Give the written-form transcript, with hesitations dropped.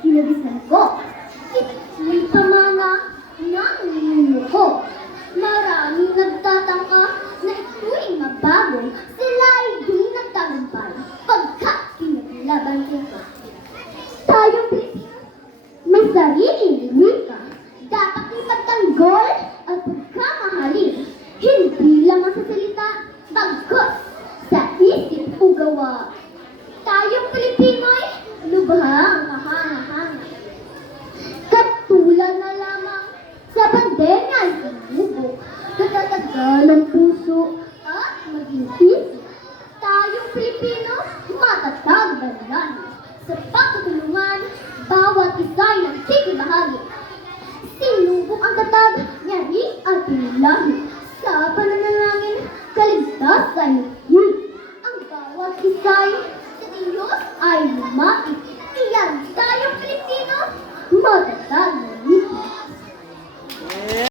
kinabisan ko. Ito'y pamana ng ninuno ko. Maraming nagtatangka na ito'y mabago. Sila ay di nagtagumpay pagkat kinaglaban ko. Tayong Pilipino, may sariling wika. Dapat ipagtanggol at pagkamahalin. Hindi lamang sa salita, bagkus sa isip o gawa. Tayong Pilipino'y lubhang mahanga-hanga. Katulad na lamang sa bandera ay sumubok, katatagal ang puso at maging isip. Tayong Pilipino, matatag bayani. Sa pagtutulungan, bawat isa'y nagkikibahagi. Sinubok ang tatag, nyari at pinulahi. Sa pananalangin, kaligtas ay naging. Ang bawat isa'y sa Diyos ay lumapit.